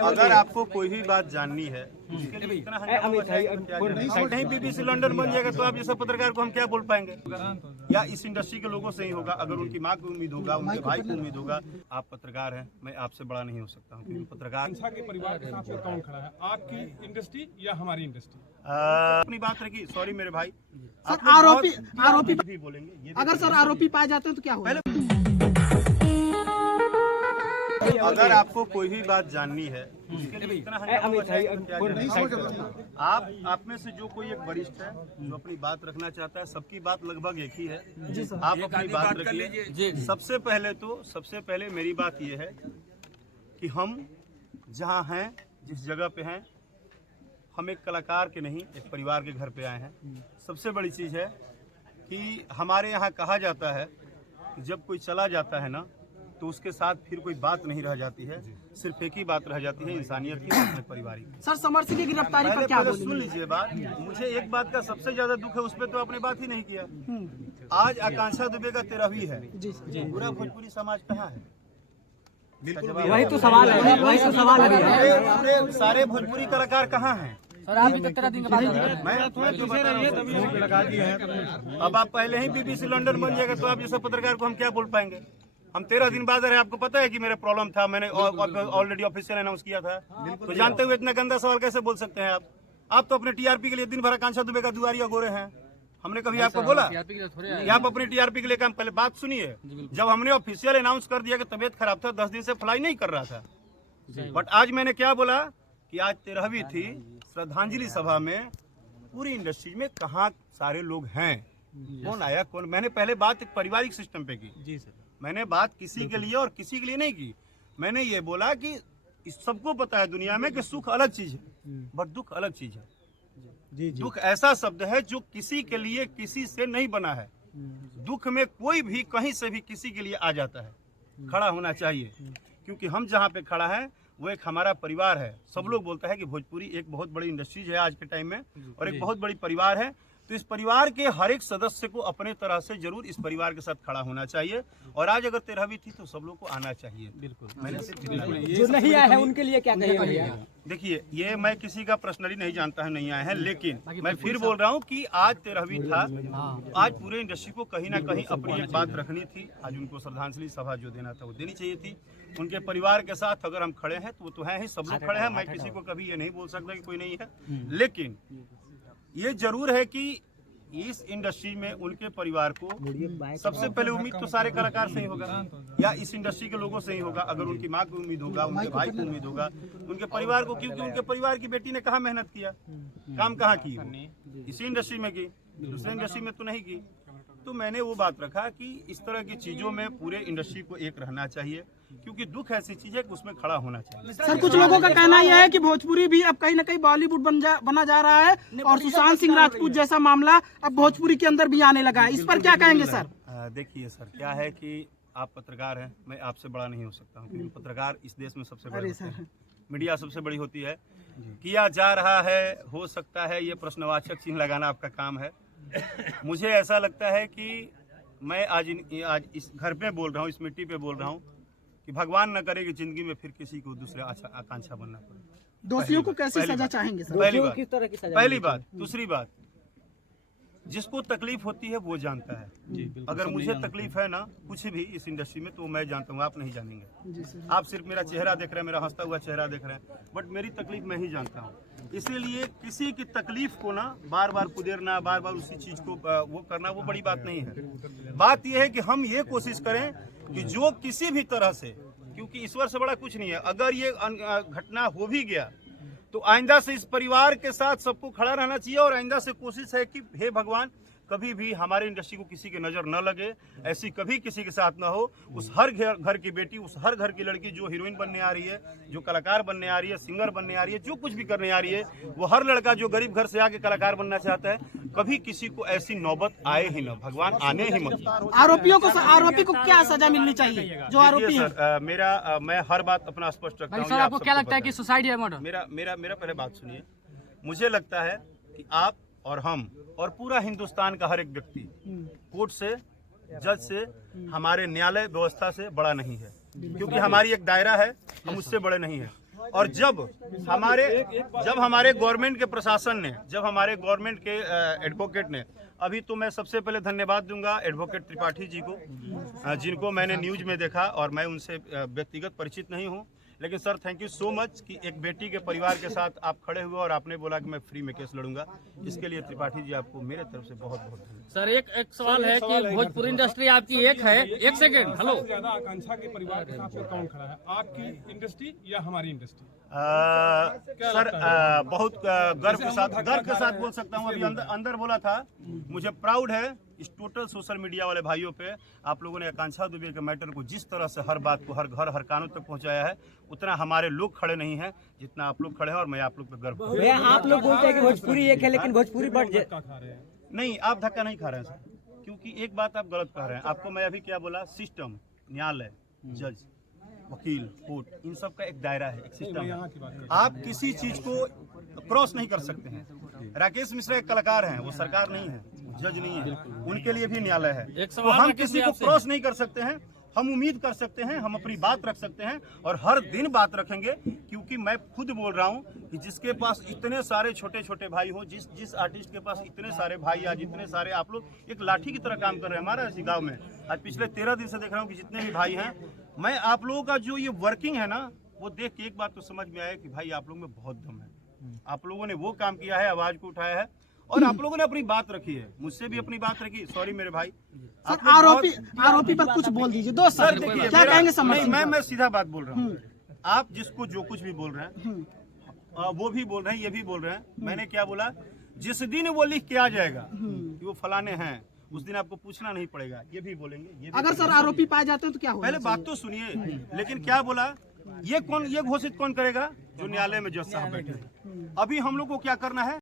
अगर आपको कोई भी बात जाननी है उसके लिए इतना नहीं बीबीसी लंदन बन जाएगा तो आप जैसे पत्रकार को हम क्या बोल पाएंगे? या इस इंडस्ट्री के लोगों से ही होगा, अगर उनकी माँ को उम्मीद होगा, उनके भाई को उम्मीद होगा। आप पत्रकार हैं, मैं आपसे बड़ा नहीं हो सकता हूँ क्योंकि पत्रकार के परिवार के साथ कौन खड़ा है, आपकी इंडस्ट्री या हमारी इंडस्ट्री? अपनी बात रखी। सॉरी मेरे भाई, सर आरोपी भी बोलेंगे। अगर सर आरोपी पाए जाते हैं तो क्या होगा? अगर आपको कोई भी बात जाननी है उसके लिए इतना आप में से जो कोई एक वरिष्ठ है जो अपनी बात रखना चाहता है, सबकी बात लगभग एक ही है। आप अपनी बात रखिए। सबसे पहले मेरी बात यह है कि हम जहाँ हैं, जिस जगह पे हैं, हम एक कलाकार के नहीं, एक परिवार के घर पे आए हैं। सबसे बड़ी चीज़ है कि हमारे यहाँ कहा जाता है कि जब कोई चला जाता है ना तो उसके साथ फिर कोई बात नहीं रह जाती है, सिर्फ एक ही बात रह जाती है, इंसानियत की, अपने परिवार की। सर समर सिंह की गिरफ्तारी पर क्या बोलेंगे? सुन लीजिए बात। मुझे एक बात का सबसे ज्यादा दुख है, उस पर तो आपने बात ही नहीं किया। आज आकांक्षा दुबे का 13वीं है। पूरा भोजपुरी समाज कहाँ है? बिल्कुल वही तो सवाल है। पूरे सारे भोजपुरी कलाकार कहाँ हैं? अभी तक 13 दिन के बाद अब आप पहले ही बीबीसी लंदन बन जाएगा तो आप जैसे पत्रकार को हम क्या बोल पाएंगे? हम 13 दिन बाद रहे। आपको पता है कि मेरा प्रॉब्लम था, मैंने ऑलरेडी ऑफिशियल अनाउंस किया था। तो जानते हुए इतना गंदा सवाल कैसे बोल सकते हैं आप तो अपने टीआरपी के लिए दिन भर आकांक्षा दुबे का दुआरिया गोरे हैं। हमने कभी आपको बोला कि आप अपनी टीआरपी के लिए काम? पहले बात सुनिए। जब हमने ऑफिशियल अनाउंस कर दिया कि तबीयत खराब था, 10 दिन से फ्लाई नहीं कर रहा था, बट आज मैंने क्या बोला कि आज 13वीं थी, श्रद्धांजलि सभा में पूरी इंडस्ट्री में कहाँ सारे लोग हैं, कौन आया कौन। मैंने पहले बात एक पारिवारिक सिस्टम पे की। जी सर, मैंने बात किसी के लिए और किसी के लिए नहीं की। मैंने ये बोला कि सबको पता है दुनिया में कि सुख अलग चीज है बट दुख अलग चीज है। जी। दुख ऐसा शब्द है जो किसी के लिए किसी से नहीं बना है। दुख में कोई भी कहीं से भी किसी के लिए आ जाता है। खड़ा होना चाहिए, क्योंकि हम जहाँ पे खड़ा है वो एक हमारा परिवार है। सब लोग बोलता है कि भोजपुरी एक बहुत बड़ी इंडस्ट्रीज है आज के टाइम में और एक बहुत बड़ी परिवार है। तो इस परिवार के हर एक सदस्य को अपने तरह से जरूर इस परिवार के साथ खड़ा होना चाहिए। और आज अगर 13वीं थी तो सब लोग को आना चाहिए। बिल्कुल, मैंने जो नहीं आए हैं उनके लिए क्या कहिएगा? देखिए, ये मैं किसी का पर्सनली नहीं जानता है नहीं आए हैं, लेकिन मैं फिर बोल रहा हूँ कि आज 13वीं था। आज पूरे इंडस्ट्री को कहीं ना कहीं अपनी एक बात रखनी थी। आज उनको श्रद्धांजलि सभा जो देना था वो देनी चाहिए थी। उनके परिवार के साथ अगर हम खड़े हैं तो वो तो है ही, सब लोग खड़े हैं। मैं किसी को कभी ये नहीं बोल सकता कि कोई नहीं है, लेकिन ये जरूर है कि इस इंडस्ट्री में उनके परिवार को सबसे पहले उम्मीद तो सारे कलाकार से ही होगा या इस इंडस्ट्री के लोगों से ही होगा। अगर उनकी माँ को उम्मीद होगा, उनके भाई को उम्मीद होगा, उनके परिवार को, क्योंकि उनके परिवार की बेटी ने कहाँ मेहनत किया, काम कहाँ की, इसी इंडस्ट्री में की, दूसरे इंडस्ट्री में तो नहीं की। तो मैंने वो बात रखा कि इस तरह की चीजों में पूरे इंडस्ट्री को एक रहना चाहिए, क्योंकि दुख ऐसी चीज है कि उसमें खड़ा होना चाहिए। सर कुछ लोगों का कहना यह है कि भोजपुरी भी अब कहीं ना कहीं बॉलीवुड बना जा रहा है और सुशांत सिंह राजपूत जैसा मामला अब भोजपुरी के अंदर भी आने लगा है। इस पर क्या कहेंगे सर? देखिए सर, क्या है कि आप पत्रकार हैं, मैं आपसे बड़ा नहीं हो सकता हूँ, क्योंकि पत्रकार इस देश में सबसे बड़े होते हैं, मीडिया सबसे बड़ी होती है। किया जा रहा है, हो सकता है, ये प्रश्नवाचक चिन्ह लगाना आपका काम है। मुझे ऐसा लगता है कि मैं आज इस घर पे बोल रहा हूँ, इस मिट्टी पे बोल रहा हूँ कि भगवान न करे कि जिंदगी में फिर किसी को दूसरे आकांक्षा बनना पड़े। दोषियों को कैसी सजा चाहेंगे सर? पहली बात। दूसरी बात, जिसको तकलीफ होती है वो जानता है। अगर मुझे तकलीफ है ना कुछ भी इस इंडस्ट्री में तो मैं जानता हूँ, आप नहीं जानेंगे। आप सिर्फ मेरा चेहरा देख रहे हैं, मेरा हंसता हुआ चेहरा देख रहे हैं, बट मेरी तकलीफ मैं ही जानता हूँ। इसीलिए किसी की तकलीफ को ना बार बार कुदेरना, बार बार उसी चीज को वो करना, वो बड़ी बात नहीं है। बात यह है कि हम ये कोशिश करें कि जो किसी भी तरह से, क्योंकि ईश्वर से बड़ा कुछ नहीं है, अगर ये घटना हो भी गया तो आइंदा से इस परिवार के साथ सबको खड़ा रहना चाहिए। और आइंदा से कोशिश है कि हे भगवान, कभी भी हमारे इंडस्ट्री को किसी की नजर न लगे, ऐसी कभी किसी के साथ न हो। उस हर घर की बेटी, उस हर घर की लड़की जो हीरोइन बनने आ रही है, जो कलाकार बनने आ रही है, सिंगर बनने आ रही है, जो कुछ भी करने आ रही है, वो हर लड़का जो गरीब घर से आके कलाकार बनना चाहता है, कभी किसी को ऐसी नौबत आए ही न, भगवान आने ही मत। आरोपी को क्या सजा मिलनी चाहिए जो आरोपी है? सर, मैं हर बात अपना स्पष्ट रखता हूँ। आपको क्या लगता है कि सुसाइड है मर्डर? मेरा पहले बात सुनिए। मुझे लगता है कि आप और हम और पूरा हिंदुस्तान का हर एक व्यक्ति कोर्ट से, जज से, हमारे न्यायालय व्यवस्था से बड़ा नहीं है, क्योंकि हमारी एक दायरा है, हम उससे बड़े नहीं हैं। और जब हमारे गवर्नमेंट के प्रशासन ने, जब हमारे गवर्नमेंट के एडवोकेट ने, अभी तो मैं सबसे पहले धन्यवाद दूंगा एडवोकेट त्रिपाठी जी को, जिनको मैंने न्यूज में देखा और मैं उनसे व्यक्तिगत परिचित नहीं हूं, लेकिन sir thank you so much कि एक बेटी के परिवार के साथ आप खड़े हुए और आपने बोला कि मैं फ्री में केस लड़ूंगा। इसके लिए त्रिपाठी जी आपको मेरे तरफ से बहुत बहुत धन्यवाद। सर एक सवाल है कि भोजपुरी इंडस्ट्री आपकी एक है, एक सेकंड, हेलो, ज्यादा आकांक्षा के परिवार के साथ में कौन खड़ा है, आपकी इंडस्ट्री या हमारी इंडस्ट्री? सर बहुत गर्व के साथ बोल सकता हूँ। अभी अंदर बोला था, मुझे प्राउड है इस टोटल सोशल मीडिया वाले भाइयों पे। आप लोगों ने आकांक्षा दुबे के मैटर को जिस तरह से हर बात को हर घर हर कानों तक पहुंचाया है, उतना हमारे लोग खड़े नहीं हैं जितना आप लोग खड़े हैं, और मैं आप लोग पे गर्व करता हूं। आप लोग बोलते हैं कि भोजपुरी एक है, लेकिन भोजपुरी बट धक्का खा रहे हैं। नहीं, आप धक्का नहीं खा रहे हैं सर, क्योंकि एक बात आप गलत कह रहे हैं। आपको मैं अभी क्या बोला, सिस्टम, न्यायालय, जज, वकील, कोर्ट, इन सब का एक दायरा है, एक सिस्टम है। आप किसी चीज को क्रॉस नहीं कर सकते हैं। राकेश मिश्रा एक कलाकार हैं, वो सरकार नहीं है, जज नहीं है, उनके लिए भी न्यायालय है। तो हम किसी को क्रॉस नहीं कर सकते हैं। हम उम्मीद कर सकते हैं, हम अपनी बात रख सकते हैं और हर दिन बात रखेंगे, क्योंकि मैं खुद बोल रहा हूं कि जिसके पास इतने सारे छोटे छोटे भाई हो, जिस आर्टिस्ट के पास इतने सारे भाई, आज इतने सारे आप लोग एक लाठी की तरह काम कर रहे हैं हमारा इसी गाँव में। आज पिछले 13 दिन से देख रहा हूँ कि जितने भी भाई हैं, मैं आप लोगों का जो ये वर्किंग है ना, वो देख के एक बात तो समझ में आया कि भाई आप लोगों में बहुत दम है। आप लोगों ने वो काम किया है, आवाज को उठाया है और आप लोगों ने अपनी बात रखी है, मुझसे भी अपनी बात रखी। सॉरी मेरे भाई। सर आरोपी पर कुछ बोल दीजिए। दोस्त सर देखिए, क्या कहेंगे समझ? मैं सीधा बात बोल रहा हूँ। आप जिसको जो कुछ भी बोल रहे हैं, वो भी बोल रहे हैं, ये भी बोल रहे हैं। मैंने क्या बोला, जिस दिन वो लिख के आ जाएगा कि वो फलाने हैं, उस दिन आपको पूछना नहीं पड़ेगा, ये भी बोलेंगे। ये भी अगर सर आरोपी पाए जाते हैं तो क्या होगा? पहले बात तो सुनिए। लेकिन क्या बोला, ये घोषित कौन करेगा? जो न्यायालय में जज साहब बैठे हैं। अभी हम लोग को क्या करना है?